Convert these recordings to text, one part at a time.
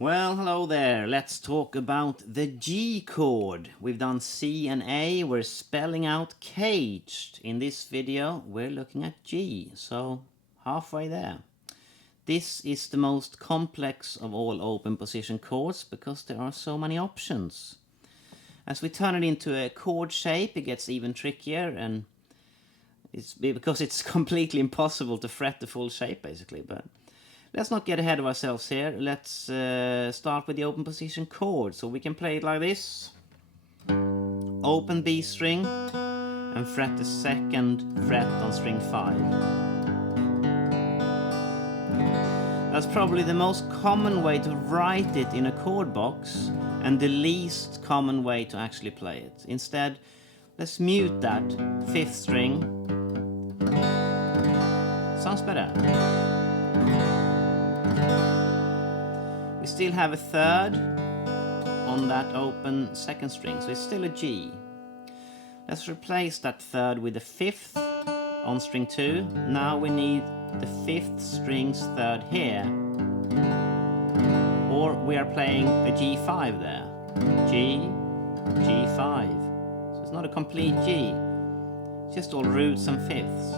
Well, hello there. Let's talk about the G chord. We've done C and A. We're spelling out caged. In this video, we're looking at G, so halfway there. This is the most complex of all open position chords because there are so many options. As we turn it into a chord shape, it gets even trickier, and it's because it's completely impossible to fret the full shape, basically. But let's not get ahead of ourselves here. Let's start with the open position chord. So we can play it like this. Open B string and fret the second fret on string 5. That's probably the most common way to write it in a chord box and the least common way to actually play it. Instead, let's mute that 5th string. Sounds better. We still have a 3rd on that open 2nd string, so it's still a G. Let's replace that 3rd with the 5th on string 2. Now we need the 5th string's 3rd here. Or we are playing a G5 there. G, G5. So it's not a complete G. It's just all roots and 5ths.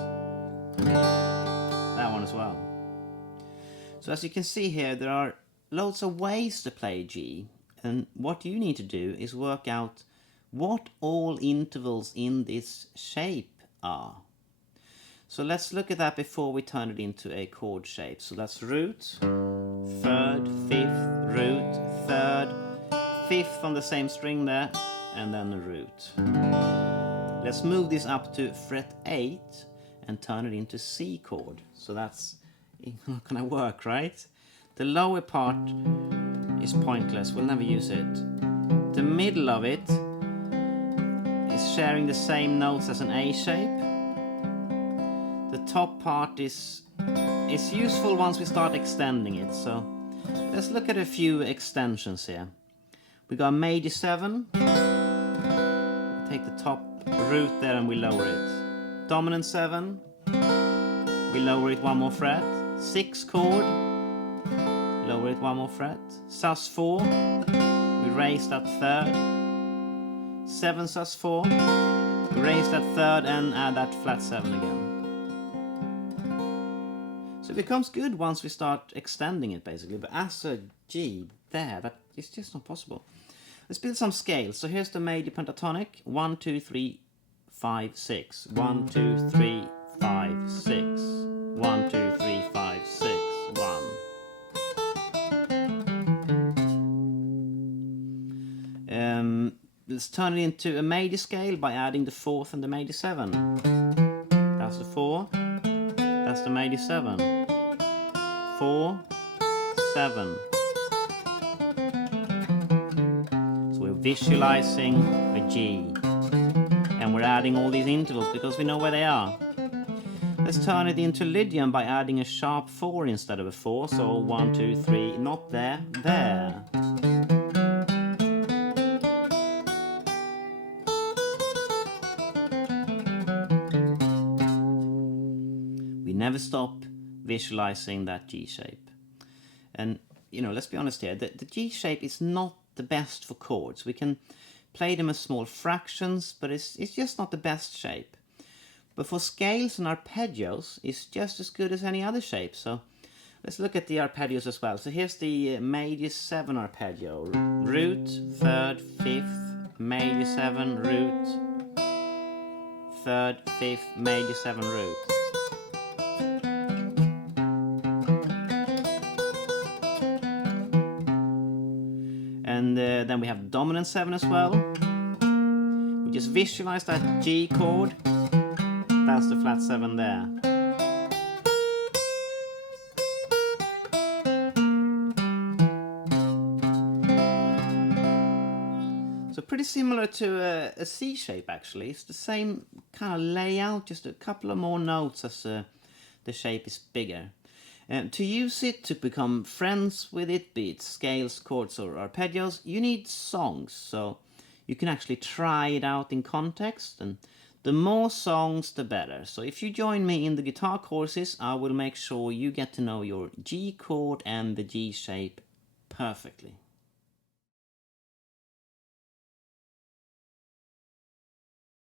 That one as well. So as you can see here, there are loads of ways to play G, and what you need to do is work out what all intervals in this shape are. So let's look at that before we turn it into a chord shape. So that's root, 3rd, 5th, root, 3rd, 5th on the same string there, and then the root. Let's move this up to fret 8 and turn it into C chord. So that's not gonna work, right? The lower part is pointless, we'll never use it. The middle of it is sharing the same notes as an A shape. The top part is useful once we start extending it, so let's look at a few extensions here. We got major 7, we take the top root there and we lower it. Dominant 7, we lower it one more fret. 6 chord, lower it one more fret. sus4, we raise that 3rd. 7 sus4, we raise that 3rd and add that flat 7 again. So it becomes good once we start extending it, basically, but as a G there, that is just not possible. Let's build some scales. So here's the major pentatonic. 1, 2, 3, 5, 6. 1, 2, 3, 5, 6. 1, 2, 3, 5, 6. 1. Let's turn it into a major scale by adding the 4th and the major 7. That's the 4. That's the major 7. 4, 7. So we're visualizing a G. And we're adding all these intervals because we know where they are. Let's turn it into Lydian by adding a sharp 4 instead of a 4. So 1, 2, 3, not there, there. We never stop visualizing that G shape. And, let's be honest here, the G shape is not the best for chords. We can play them as small fractions, but it's just not the best shape. But for scales and arpeggios, it's just as good as any other shape. So let's look at the arpeggios as well. So here's the major 7 arpeggio. Root, 3rd, 5th, major 7, root, 3rd, 5th, major 7, root. And then we have dominant 7 as well. We just visualize that G chord. That's the flat 7 there. So pretty similar to a C shape, actually. It's the same kind of layout, just a couple of more notes as the shape is bigger. To use it, to become friends with it, be it scales, chords or arpeggios, you need songs. So you can actually try it out in context, and the more songs, the better. So if you join me in the guitar courses, I will make sure you get to know your G chord and the G shape perfectly.